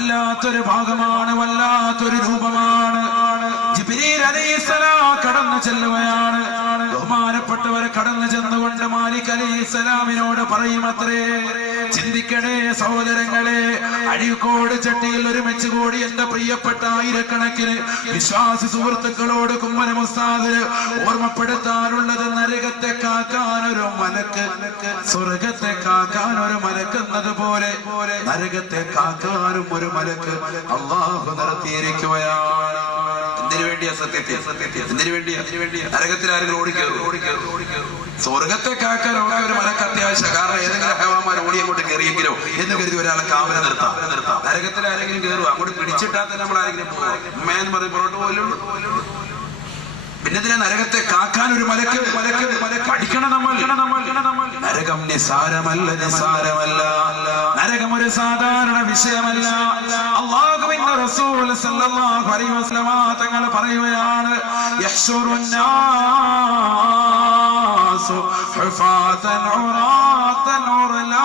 വല്ലാത്തൊരു ഭാഗമാണ് വല്ലാത്തൊരു രൂപമാണ്. ജിബ്രീൽ അലൈഹിസ്സലാം കടന്നു ചെല്ലുകയാണ്. ബഹുമാനപ്പെട്ടവരെ കടന്നു ചെന്നുകൊണ്ട് മാലിക് അലൈഹിസ്സലാമിനോട് പറയുമത്രേ ചിന്തിക്കണേ സഹോദരങ്ങളെ അഴിക്കോട് ചട്ടിയിൽ ഒരുമിച്ച് കൂടി എന്റെ പ്രിയപ്പെട്ട ആയിരക്കണക്കിന് വിശ്വാസി സുഹൃത്തുക്കളോട് കുമ്മന മുസ്താദിന് ഓർമ്മപ്പെടുത്താനുള്ളത് നരകത്തെ കാക്കാൻ ഒരു മലക്ക് സ്വർഗത്തെ കാക്കാൻ ഒരു മലക്കുന്നത് പോലെ നരകത്തെ കാക്കാനും ഒരു മലക്ക് അള്ളാഹു നിർത്തിയിരിക്കുകയാണ് എന്തിനു വേണ്ടിയാ സത്യത്തെ? സത്യത്തെ എന്തിനു വേണ്ടിയാ? നരകത്തിൽ ആരെങ്കിലും ഓടിക്കരുത് ഓടിക്കരുത് ഓടിക്കരുത് സ്വർഗത്തെ കാക്കാൻ ഒക്കെ ഒരു മലക്ക് അത്യാവശ്യം. കാരണം ഏതെങ്കിലും ഹേവാമാർ ഓടി അങ്ങോട്ട് കയറിയെങ്കിലോ എന്ന് കരുതി ഒരാളെ കാവല നിർത്താം. നിർത്താം നരകത്തിൽ ആരെങ്കിലും കയറും അങ്ങോട്ട് പിടിച്ചിട്ടാൽ തന്നെ നമ്മൾ ആരെങ്കിലും പോകും മേന്ന് പറയും പുറത്ത് പോലും പിന്നെ നരകത്തെ കാക്കാൻ ഒരു മലക്ക്. പഠിക്കണം നമ്മൾ. നരകം നിസാരമല്ല നിസാരമല്ല. നരകം ഒരു സാധാരണ വിഷയമല്ല. അള്ളാഹുവിന്റെ റസൂൽ സല്ലല്ലാഹു അലൈഹി വസല്ലമ തങ്ങൾ പറയുകയാണ് യഹ്ശുറുൻ നാസു ഹുഫാതൻ ഉറാതൻ ഉറലാ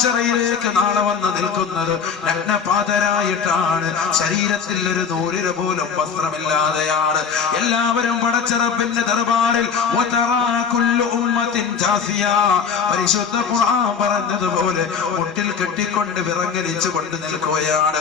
അക്ഷറയിലേക്ക് നാളെ വന്ന് നിൽക്കുന്നത് നഗ്നപാതരായിട്ടാണ് ശരീരത്തിൽ ഒരു നൂലിര പോലും വസ്ത്രമില്ലാതെയാണ്. എല്ലാവരും പടച്ചിറപ്പിന്റെ ദർബാറിൽ. പരിശുദ്ധ ഖുർആൻ പറഞ്ഞതുപോലെ മുട്ടിൽ കെട്ടിക്കൊണ്ട് വിറങ്ങലിച്ചു കൊണ്ട് നിൽക്കുകയാണ്.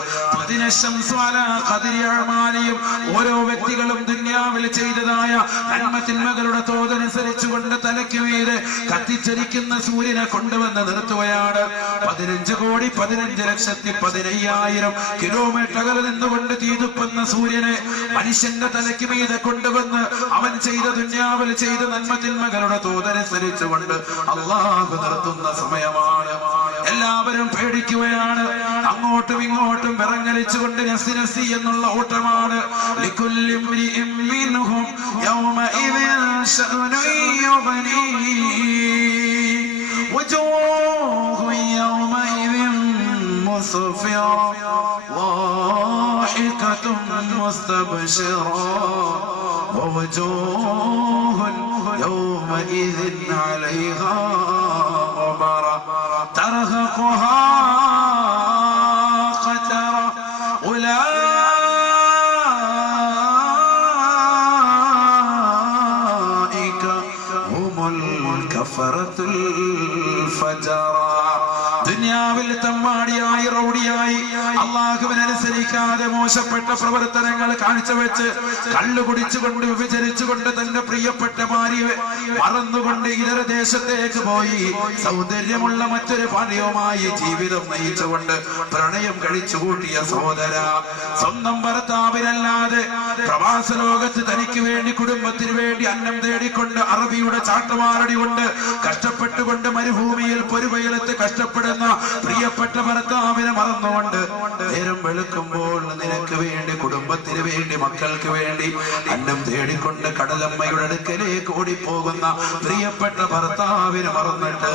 ഓരോ വ്യക്തികളും ദുന്യാവിൽ ചെയ്തതായ നന്മതിന്മകളുടെ തോതനുസരിച്ചുകൊണ്ട് തലയ്ക്ക് മീതെ കത്തിച്ചരിക്കുന്ന സൂര്യനെ കൊണ്ടുവന്ന് നിർത്തുകയാണ്. പതിനഞ്ച് കോടി പതിനഞ്ച് ലക്ഷത്തി പതിനയ്യായിരം കിലോമീറ്റർ നിന്നുകൊണ്ട് തീതുപ്പുന്ന സൂര്യനെ മനുഷ്യന്റെ തലയ്ക്ക് മീതെ കൊണ്ടുവന്ന് അവൻ ചെയ്ത ദുന്യാവിൽ ചെയ്ത നന്മ തിന്മകളുടെ തോതനുസരിച്ചുകൊണ്ട് അള്ളാഹു നിർത്തുന്ന സമയമാണ്. എല്ലാവരും പേടിക്കുകയാണ്. അങ്ങോട്ടും ഇങ്ങോട്ടും വിറങ്ങലിച്ചുകൊണ്ട് നസി നസി എന്നുള്ള ഓട്ടമാണ്. യുഗ്നീ وجوه يومئذ مسفرة ضاحكة مستبشرة. ووجوه يومئذ عليها غبرة ترهقها മോശപ്പെട്ട പ്രവർത്തനങ്ങൾ കാഴ്ചവെച്ച് കള്ളു കുടിച്ചുകൊണ്ട് വിഭജിച്ചുകൊണ്ട് തന്റെ പ്രിയപ്പെട്ട ഭാര്യയെ മറന്നുകൊണ്ട് ഇതര ദേശത്തേക്ക് പോയി. സൗന്ദര്യമുള്ള മറ്റൊരു ഭാര്യയുമായി ജീവിതം നയിച്ചുകൊണ്ട് പ്രണയം കഴിച്ചു കൂട്ടിയ സഹോദര സ്വന്തം ഭർത്താവിനല്ലാതെ പ്രവാസ ലോകത്ത് തനിക്ക് വേണ്ടി കുടുംബത്തിന് വേണ്ടി അന്നം തേടിക്കൊണ്ട് അറബിയുടെ ചാട്ടമാറടി കൊണ്ട് കഷ്ടപ്പെട്ടുകൊണ്ട് മരുഭൂമിയിൽ പൊരുവയലത്ത് കഷ്ടപ്പെടുന്ന പ്രിയപ്പെട്ട ഭർത്താവിനെ മറന്നുകൊണ്ട് നേരം വെളുക്കുമ്പോൾ നിനക്ക് വേണ്ടി കുടുംബത്തിന് വേണ്ടി മക്കൾക്ക് വേണ്ടി അന്നം തേടിക്കൊണ്ട് കടലമ്മയുടെ അടുക്കലേക്ക് ഓടിപ്പോകുന്ന പ്രിയപ്പെട്ട ഭർത്താവിനെ മറന്നിട്ട്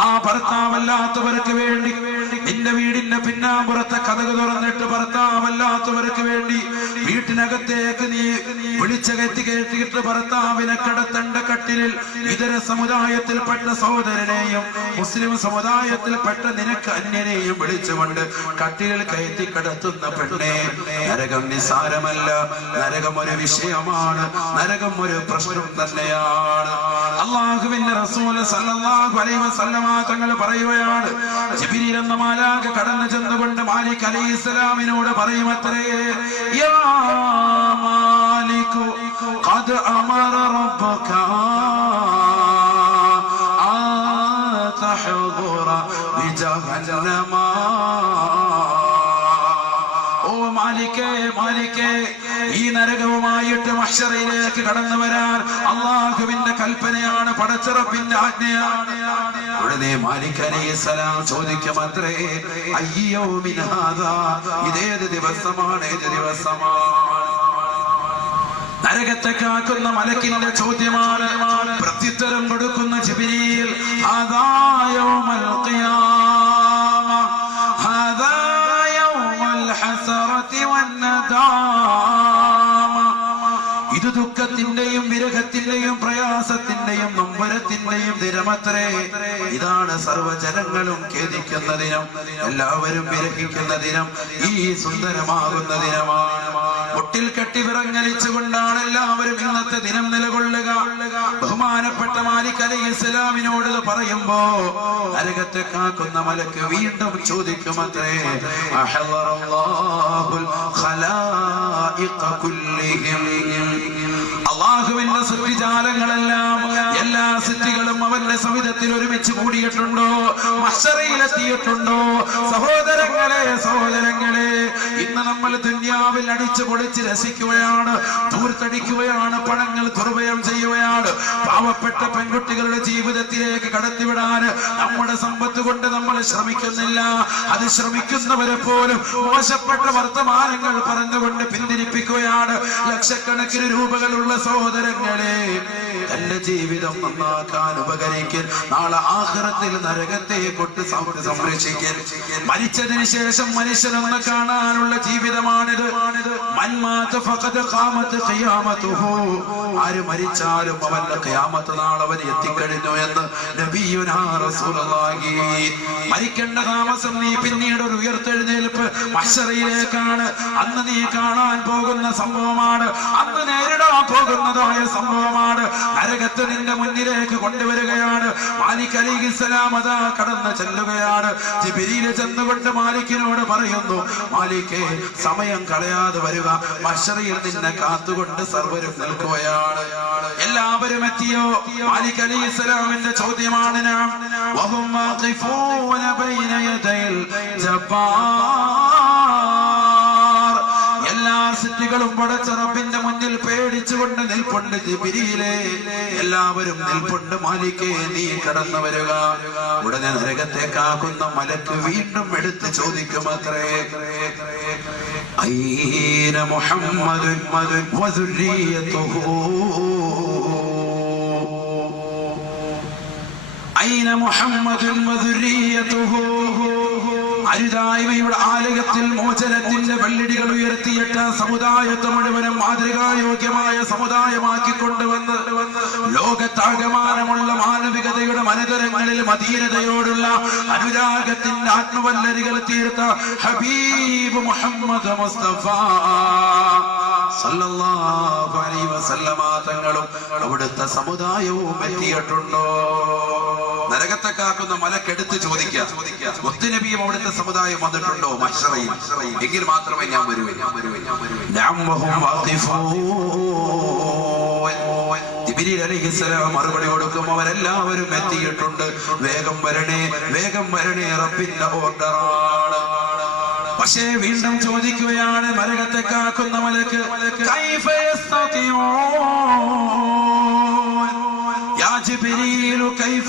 ആ ഭർത്താവല്ലാത്തവർക്ക് വേണ്ടി നിന്റെ വീടിന്റെ പിന്നാമ്പുറത്തെ കഥകൾ തുറന്നിട്ട് ഭർത്താവല്ലാത്തവർക്ക് വേണ്ടി വീട്ടിനകത്തേക്ക് നീ വിളിച്ചകറ്റി കയറ്റിയിട്ട് ഭർത്താവിനെ കടത്തണ്ട കട്ടിലിൽ ഇതര സമുദായത്തിൽപ്പെട്ട സഹോദരനെയും മുസ്ലിം സമുദായത്തിൽപ്പെട്ട നിനക്ക് അന്യനെയും വിളിച്ചുകൊണ്ട് കട്ടിലിൽ കയറ്റി കടത്തുന്ന പെണ്ണെ നരകം നിസാരമല്ല. നരകം ഒരു വിഷയമാണ്. നരകം ഒരു പ്രശ്നം തന്നെയാണ്. അള്ളാഹുവിന്റെ റസൂൽ സല്ലല്ലാഹു അലൈഹി വസല്ലമ തങ്ങൾ പറയുകയാണ് ജിബ്രീൽ എന്ന മാലാഖ കടന്നു ചെന്നുകൊണ്ട് മാലിക് അലൈഹിസ്സലാമിനോട് പറയുമത്രേ യാ മാലിക് ഖദ് അമറ റബ്ബക മഹ്ശറയിലേക്ക് കടന്നു വരാൻ അള്ളാഹുവിന്റെ കൽപ്പനയാണ് പടച്ചിറപ്പിന്റെ ആജ്ഞയാണ്. ഉടനെ മാലിക് അലൈഹിസ്സലാം ചോദിക്കുമത്രേ അയ്യോ മിനാദ ഇതേത് ദിവസമാണ്? ഏത് ദിവസമാണ്? നരകത്തെ കാക്കുന്ന മലക്കിന്റെ ചോദ്യമാണ് പ്രത്യുത്തരം കൊടുക്കുന്ന ജിബിരിയിൽ അതായോ യൗമൽ ദുഃഖത്തിന്റെയും വിരഹത്തിന്റെയും പ്രയാസത്തിന്റെയും നൊമ്പരത്തിന്റെയും ദിനമത്രേ. ഇതാണ് സർവജനങ്ങളും ഖേദിക്കുന്ന ദിനം. എല്ലാവരും വിരഹിക്കുന്ന ദിനം. ഈ സുന്ദരമാകുന്ന ദിനമാണ്. ഒട്ടിൽ കെട്ടി വിറങ്ങലിച്ചുകൊണ്ടാണ് എല്ലാവരും ഇന്നത്തെ ദിനം നിലകൊള്ളുക. ബഹുമാനപ്പെട്ട മാലിക് അലി ഇസ്ലാമിനോട് പറയുമ്പോ നരകത്തെ കാക്കുന്ന മലക്ക് വീണ്ടും ചോദിക്കുമത്രേ. അഹ്ലാഹുൽ ഖലായിഖ കുല്ലിഹിം. അള്ളാഹുവിന്റെ സൃഷ്ടിജാലങ്ങളെല്ലാം എല്ലാ അവരുടെ സവിധത്തിൽ ഒരുമിച്ച് കൂടിയിട്ടുണ്ടോ? മഷറയിലെത്തിയിട്ടുണ്ടോ? സഹോദരങ്ങളെ സഹോദരങ്ങളെ ഇന്ന് നമ്മൾ ദുന്യാവിൽ അടിച്ചു പൊളിച്ച് രസിക്കുകയാണ് തൂർത്തടിക്കുകയാണ് പണങ്ങൾ ദുർവയം ചെയ്യുകയാണ്. പാവപ്പെട്ട പെൺകുട്ടികളുടെ ജീവിതത്തിലേക്ക് കടത്തിവിടാൻ നമ്മുടെ സമ്പത്ത് കൊണ്ട് നമ്മൾ ശ്രമിക്കുന്നില്ല. അത് ശ്രമിക്കുന്നവരെ പോലും മോശപ്പെട്ട വർത്തമാനങ്ങൾ പറഞ്ഞുകൊണ്ട് പിന്തിരിപ്പിക്കുകയാണ്. ലക്ഷക്കണക്കിന് രൂപകളുള്ള സഹോദരങ്ങളെ തന്റെ ജീവിതം നന്നാക്കാൻ ഉപകരിക്കൽ. നാളെ ആഹ്റത്തിൽ നരകത്തെ കൊട്ട് സംരക്ഷിക്കൽ. മരിച്ചതിന് ശേഷം മനുഷ്യനൊന്ന് കാണാനുള്ള ജീവിതമാണിത്. ആര് മരിച്ചാലും അവന്റെ ഖിയാമത്ത് നാളവൻ എത്തിക്കഴിഞ്ഞു എന്ന് നബിയുനാ റസൂലുള്ളാഹി. മരിക്കേണ്ട താമസം നീ പിന്നീട് ഒരു ഉയർത്തെഴുന്നേൽപ്പ് മഷറിയിലേക്കാണ് അന്ന് നീ കാണാൻ പോകുന്ന സംഭവമാണ്. അന്ന് നേരിടാൻ പോകുന്നതായ സംഭവമാണ്. നരകത്ത് നിന്റെ മുന്നിലേക്ക് കൊണ്ടുവരികയാണ്. മാലിക് അലി സ്വലാം അതാ കടന്ന് ചെല്ലുകയാണ്. ജിബിരിയിൽ ചെന്നുകൊണ്ട് മാലിക്കിനോട് പറയുന്നു മാലിക്കെ സമയം കളയാതെ വരിക. മഷറിയിൽ നിന്നെ കാത്തുകൊണ്ട് സർവരും നിൽക്കുകയാണ്. എല്ലാവരും എത്തിയോ? മാലിക് അലി ഇസ്ലാമിന്റെ ചോദ്യമാണ് നാം. വിദ്യാർത്ഥികളും പടച്ചറപ്പിന്റെ മുന്നിൽ പേടിച്ചുകൊണ്ട് നിൽപ്പുണ്ട് ജിബിരിയിലെ. എല്ലാവരും നിൽപ്പുണ്ട് മാലിക്കേ നീ കടന്നു വരിക. ഉടനെ നരകത്തെ കാക്കുന്ന മലക്ക് വീണ്ടും എടുത്ത് ചോദിക്കും അത്രേ ഐന മുഹമ്മദ് ഐന മുഹമ്മദ് അരുതായ്മയുടെ ആലയത്തിൽ മോചനത്തിന്റെ വെള്ളിടികൾ ഉയർത്തിയിട്ട് സമുദായത്തെ മുഴുവനും മാതൃകായോഗ്യമായ സമുദായമാക്കി കൊണ്ടുവന്ന് ലോകത്താകമാനമുള്ള മാനവികതയുടെ മനതരങ്ങളിൽ മധീരതയോടുള്ള അനുരാഗത്തിന്റെ ആത്മവല്ലരികൾ തീർത്ത ഹബീബ് മുഹമ്മദ് മുസ്തഫ. തങ്ങളും അവിടുത്തെ സമുദായവും എത്തിയിട്ടുണ്ടോ? നരകത്തെ കാക്കുന്ന മലക്കെടുത്ത് ചോദിക്കാം ഒത്തുനബിയും അവിടുത്തെ സമുദായം വന്നിട്ടുണ്ടോ? മഷറയിൽ എങ്കിൽ മാത്രമേ ഞാൻ വരൂ ഞാൻ മറുപടി കൊടുക്കും. അവരെല്ലാവരും എത്തിയിട്ടുണ്ട്. വേഗം വരണേ വേഗം വരണേ റബ്ബിന്റെ ഓർഡറാണ്. പക്ഷേ വീണ്ടും ചോദിക്കുകയാണ് മരകത്തെ കാക്കുന്ന മലക്ക് ഇതാ യസ്തതിഊൻ? യാ ജിബ്രീലു കൈഫ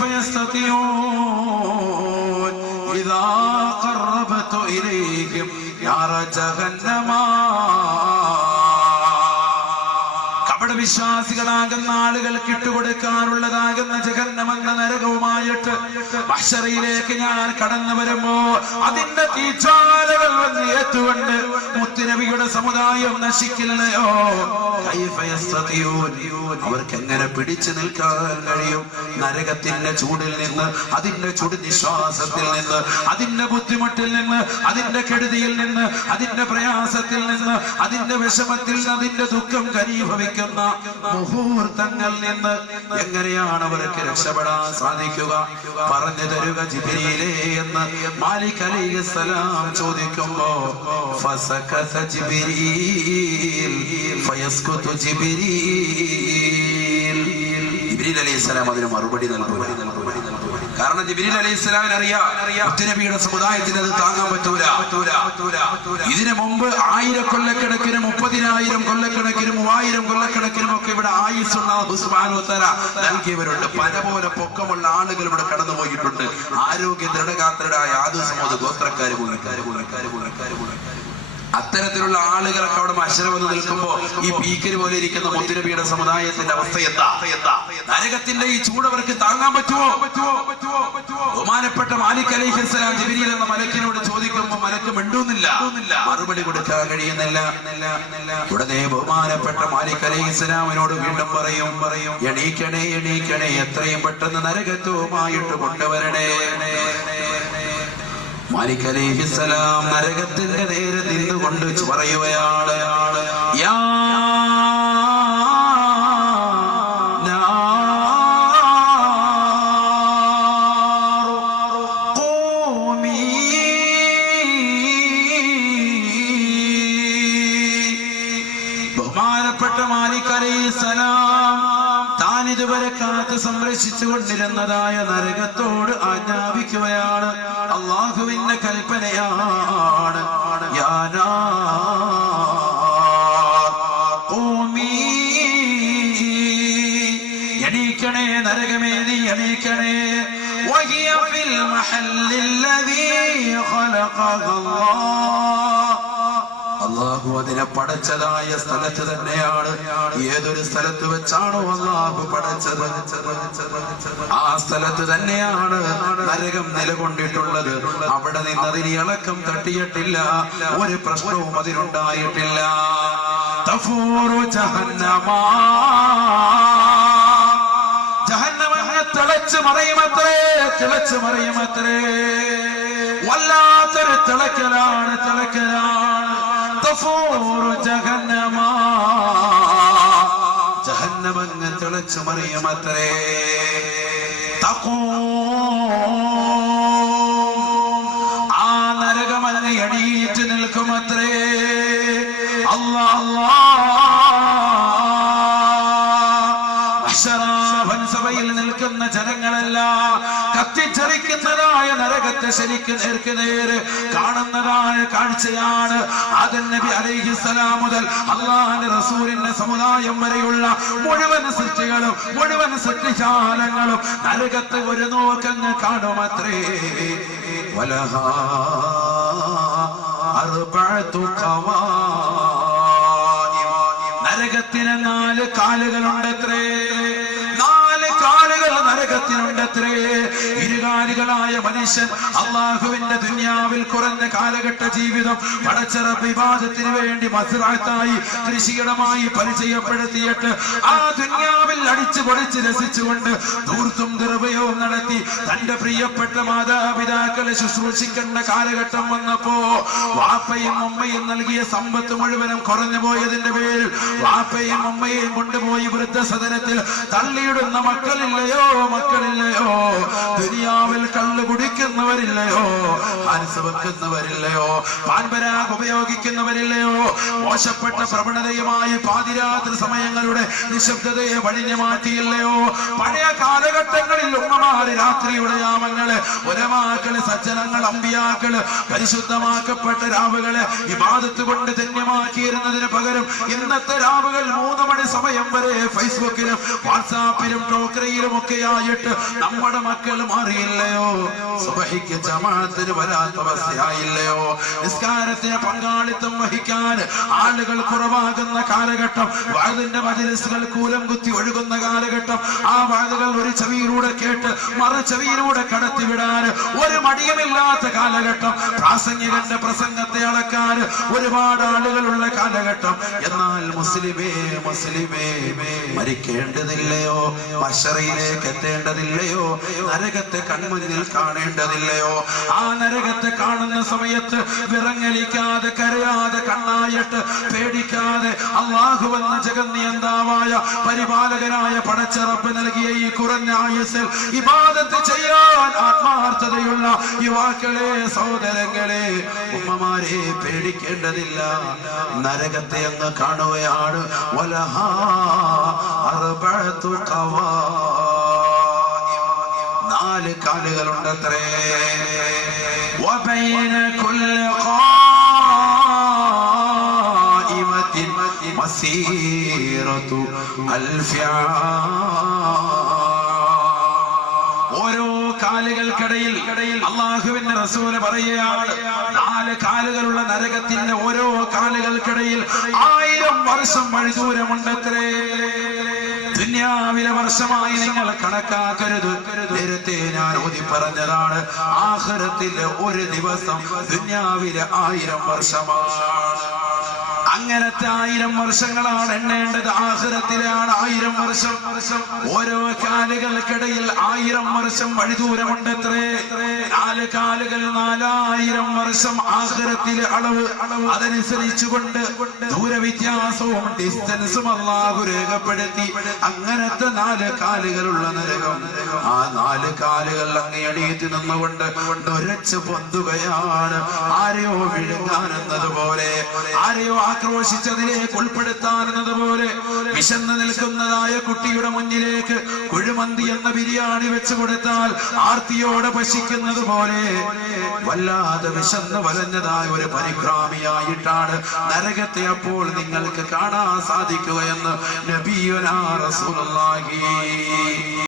വിശ്വാസികളാകുന്ന ആളുകൾക്ക് ഇട്ടുകൊടുക്കാനുള്ളതാകുന്ന ജഗന്നമെന്ന നരകവുമായിട്ട് ഭക്ഷറിയിലേക്ക് ഞാൻ കടന്നു വരുമ്പോ അതിന്റെ തീജ്വാലകൾ വന്ന് ഏറ്റുകൊണ്ട് മുത്തുനബിയുടെ സമുദായം നശിക്കില്ലയോ? അവർക്ക് എങ്ങനെ പിടിച്ചു നിൽക്കാൻ കഴിയും നരകത്തിന്റെ ചൂടിൽ നിന്ന് അതിന്റെ ചുടി നിശ്വാസത്തിൽ നിന്ന് അതിന്റെ ബുദ്ധിമുട്ടിൽ നിന്ന് അതിന്റെ കെടുതിയിൽ നിന്ന് അതിന്റെ പ്രയാസത്തിൽ നിന്ന് അതിന്റെ വിഷമത്തിൽ അതിന്റെ ദുഃഖം കരീഭവിക്കുന്ന മുഹൂർത്തങ്ങളിൽ നിന്ന് എങ്ങനെയാണ് അവർക്ക് രക്ഷപ്പെടാൻ സാധിക്കുക? പറഞ്ഞു തരുക ജിബിരിയിലേ എന്ന് മാലിക് അലൈഹി സലാം ചോദിക്കുമ്പോ ഫസകത ജിബിരീൽ ഫയസ്കുതു ജിബിരീൽ ജിബ്രീൽ അലൈഹി അതിന് മറുപടി നൽകുക കാരണം ജിബിരി അലൈഹി ഇസ്ലാമിന് അറിയാം സമുദായത്തിന് അത് താങ്ങാൻ പറ്റൂല. ഇതിനു മുമ്പ് ആയിരം കൊല്ലക്കണക്കിന് മുപ്പതിനായിരം കൊല്ലക്കണക്കിന് മൂവായിരം കൊല്ലക്കണക്കിനും ഒക്കെ ഇവിടെ ആയുസുള്ള ഹുസ്മാനോത്തര നൽകിയവരുണ്ട്. പല പൊക്കമുള്ള ആളുകൾ ഇവിടെ കടന്നു പോയിട്ടുണ്ട് ആരോഗ്യ ദൃഢഗാത്രരായ ആദു സമൂഹ ഗോത്രക്കാർ പോയിക്കാര് അത്തരത്തിലുള്ള ആളുകളൊക്കെ അവിടെ മത്സരം വന്ന് നിൽക്കുമ്പോ ഈ പീക്കര് പോലെ ഇരിക്കുന്ന മുദ്രപീഠ സമുദായത്തിന്റെ അവസ്ഥ എന്താ നരകത്തിന്റെ ഈ ചൂട് അവർക്ക് താങ്ങാൻ പറ്റുമോ? ബഹുമാനപ്പെട്ട മാലിക് അലൈഹി സ്വലാം ജിബിരിയിൽ എന്ന മലക്കിനോട് ചോദിക്കുമ്പോ മലക്ക് മിണ്ടുന്നില്ല. മറുപടി കൊടുക്കാൻ കഴിയുന്നില്ല. ഉടനെ ബഹുമാനപ്പെട്ട മാലിക് അലൈഹി സ്വലാമിനോട് വീണ്ടും പറയും പറയും എണീക്കണേ എണീക്കണേ എത്രയും പെട്ടെന്ന് നരകത്വമായിട്ട് കൊണ്ടുവരണേ. മാലിക് അലൈഹിസ്സലാം നരകത്തിന്റെ നേരെ നിന്നുകൊണ്ട് പറയുകയാണ് യാ. ബഹുമാനപ്പെട്ട മാലിക് അലൈഹിസ്സലാം താൻ ഇതുവരെ കാത്ത് സംരക്ഷിച്ചു കൊണ്ടിരുന്നതായ നരകത്തോട് ആജ്ഞാപിക്കുകയാണ് അള്ളാഹുവിന്റെ കൽപ്പനയാണ് യാ നാർ ഖൂമി. എണീക്കണേ നരകമേ നീ എണീക്കണേ وهي في المحل الذي خلقها الله അള്ളാഹു അതിനെ പടച്ചതായ സ്ഥലത്ത് തന്നെയാണ്. ഏതൊരു സ്ഥലത്ത് വെച്ചാണോ അള്ളാഹു പടച്ചത്? ആ സ്ഥലത്ത് തന്നെയാണ് നരകം നിലകൊണ്ടിട്ടുള്ളത്. അവിടെ നിന്ന് അതിന് ഇളക്കം തട്ടിയിട്ടില്ല. ഒരു പ്രശ്നവും അതിനുണ്ടായിട്ടില്ല. തഫൂറു മറിയുമത്രേ തിളച്ച് മറിയുമത്രേ. വല്ലാത്തൊരു തിളക്കലാണ് തിളക്കലാണ്. തഫൂറു ജഹന്നമാ. ജഹന്നമങ്ങ് തിളച്ചു മറിയമത്രേ. തഖൂം. ആ നരകമങ്ങ് എണീറ്റ് നിൽക്കുമത്രേ. അല്ലാ അല്ലാ. അക്ഷരാഭൻ നിൽക്കുന്ന ജനങ്ങളല്ല കത്തിച്ചറിക്കുന്നതായ നരകത്തെ ശരിക്ക് നേർക്ക് നേര് കാണുന്നതായ കാഴ്ചയാണ്. ആദൻ നബി അലൈഹിസ്സലാം മുതൽ അള്ളാഹിന്റെ റസൂലിന്റെ സമുദായം വരെയുള്ള മുഴുവൻ സൃഷ്ടികളും മുഴുവൻ സൃഷ്ടിജാലങ്ങളും നരകത്തെ ഒരു നോക്കങ്ങ് കാണുമത്രേ. നരകത്തിന് നാല് കാലുകളുണ്ടത്രേ. ഇരുകാലികളായ മനുഷ്യൻ അള്ളാഹുവിന്റെ ദുന്യാവിൽ കുറഞ്ഞ കാലഘട്ട ജീവിതം പടച്ചറ വിവാദത്തിന് വേണ്ടി മസുറാത്തായി കൃഷിയിടമായി പരിചയപ്പെടുത്തിയിട്ട് ആ ദുനിയാവിൽ അടിച്ചു പൊളിച്ച് രസിച്ചുകൊണ്ട് ദൂർത്തും ദുർവയവും നടത്തി തന്റെ പ്രിയപ്പെട്ട മാതാപിതാക്കളെ ശുശ്രൂഷിക്കേണ്ട കാലഘട്ടം വന്നപ്പോ വാപ്പയും അമ്മയും നൽകിയ സമ്പത്ത് മുഴുവനും കുറഞ്ഞു പോയതിന്റെ പേരിൽ വാപ്പയും അമ്മയും കൊണ്ടുപോയി വൃദ്ധസദനത്തിൽ തള്ളിയിടുന്ന മക്കളില്ലയോ മക്കളില്ലയോ? ദുനിയാവിൽ കള്ളു കുടിക്കുന്നവരില്ലയോ? ഹാൻസ് വെക്കുന്നവരില്ലയോ പാൻപരാഗ് ഉപയോഗിക്കുന്നവരില്ലയോ മോശപ്പെട്ട പ്രവണതയുമായി പാതിരാത്രി സമയങ്ങളുടെ നിശബ്ദതയെ വഴിഞ്ഞു മാറ്റിയില്ലയോ? പഴയ കാലഘട്ടങ്ങളിൽ ഉമ്മമാര് രാത്രിയുടെ യാമങ്ങൾ ഒരമാക്കൾ സജ്ജനങ്ങൾ അമ്പിയാക്കൾ പരിശുദ്ധമാക്കപ്പെട്ട രാവുകളെ വിവാദത്ത് കൊണ്ട് ധന്യമാക്കിയിരുന്നതിന് പകരം ഇന്നത്തെ രാവുകൾ മൂന്ന് മണി സമയം വരെ ഫേസ്ബുക്കിലും വാട്സാപ്പിലും ടോക്കറിയിലും ഒക്കെ ആയിട്ട് നമ്മുടെ മക്കൾ മാറിയില്ലയോ? സുബഹിക്ക് ജമാഅത്തിന് വരാത്ത അവസ്ഥയായില്ലയോ നിസ്കാരത്തിന് പങ്കാളിത്തം വഹിക്കാൻ ആളുകൾ കുറവാകുന്ന കാലഘട്ടം വാതിന്റെ മജിലിസുകൾ കൂലം കുത്തി ഒഴുകുന്ന കാലഘട്ടം ആ വാതുകൾ ഒരു ചെവിയിലൂടെ കേട്ട് മറ ചെവിയിലൂടെ കടത്തിവിടാൻ ഒരു മടിയുമില്ലാത്ത കാലഘട്ടം. പ്രാസംഗികന്റെ പ്രസംഗത്തെ അളക്കാൻ ഒരുപാട് ആളുകളുള്ള കാലഘട്ടം. എന്നാൽ മുസ്ലിമേ മുസ്ലിമേ മരിക്കേണ്ടതില്ലയോ? മഷറയിലേക്ക് എത്തേണ്ടതില്ലയോ? നരകത്തെ കൺമുന്നിൽ കാണേണ്ടതില്ലയോ? ആ നരകത്തെ കാണുന്ന സമയത്ത് വിറങ്ങലിക്കാതെ കരയാതെ കണ്ണായിട്ട് പേടിക്കാതെ അള്ളാഹു എന്ന ജഗന്നിയന്താവായ പരിപാലകനായ പടച്ചറപ്പ് നൽകിയ ഈ കുറഞ്ഞ ആയുസിൽ ഇബാദത്ത് ചെയ്യാൻ ആത്മാർത്ഥതയുള്ള യുവാക്കളെ സഹോദരങ്ങളെ ഉമ്മമാരെ പേടിക്കേണ്ടതില്ല നരകത്തെ അങ്ങ് കാണുകയാണ് വലഹാ അർബഅതു ഖവാഇം. നാല് കാലുകളുണ്ടത്രേ. ഓരോ കാലുകൾക്കിടയിൽ അള്ളാഹുവിന്റെ റസൂൽ പറയുകയാണ് നാല് കാലുകളുള്ള നരകത്തിന്റെ ഓരോ കാലുകൾക്കിടയിൽ ആയിരം വർഷം വഴിദൂരമുണ്ടത്രേ. ദുന്യാവിലെ വർഷമായി നിങ്ങൾ കണക്കാക്കരുത്. നേരത്തെ ഞാൻ ഓതി പറഞ്ഞതാണ് ആഹ്റത്തിലെ ഒരു ദിവസം ദുന്യാവിലെ ആയിരം വർഷമാണ്. അങ്ങനത്തെ ആയിരം വർഷങ്ങളാണ് എണ്ണേണ്ടത്. ആഹ്റത്തിലാണ് ആയിരം വർഷം. ഓരോ കാലുകൾക്കിടയിൽ ആയിരം വർഷം വഴിദൂരമുണ്ട് എത്രേ നാല് കാലുകൾ നാലായിരം വർഷം ആഹ്റത്തിലെ അളവ്. അതനുസരിച്ചുകൊണ്ട് ദൂരവ്യത്യാസവും ഡിസ്റ്റൻസും അള്ളാഹു രേഖപ്പെടുത്തി അങ്ങനത്തെ നാല് കാലുകളുള്ള നരകം. ആ നാല് കാലുകൾ അങ്ങയടിയത്ത് നിന്നുകൊണ്ട് ഒരച്ച് പൊന്തുകയാണ്. ആരെയോ വിഴുങ്ങാനെന്നതുപോലെ ആരെയോ ആക്രോശിച്ചതിലേക്ക് ഉൾപ്പെടുത്താറുന്നത് പോലെ വിശന്ന് നിൽക്കുന്നതായ കുട്ടിയുടെ മുന്നിലേക്ക് കുഴിമന്തി എന്ന ബിരിയാണി വെച്ച് കൊടുത്താൽ ആർത്തിയോടെ ഭക്ഷിക്കുന്നത് പോലെ വല്ലാതെ വിശന്ന് വലഞ്ഞതായ ഒരു പരിക്രാമിയായിട്ടാണ് നരകത്തെ അപ്പോൾ നിങ്ങൾക്ക് കാണാൻ സാധിക്കുകയെന്ന് നബിയുനാ റസൂലുള്ളാഹി.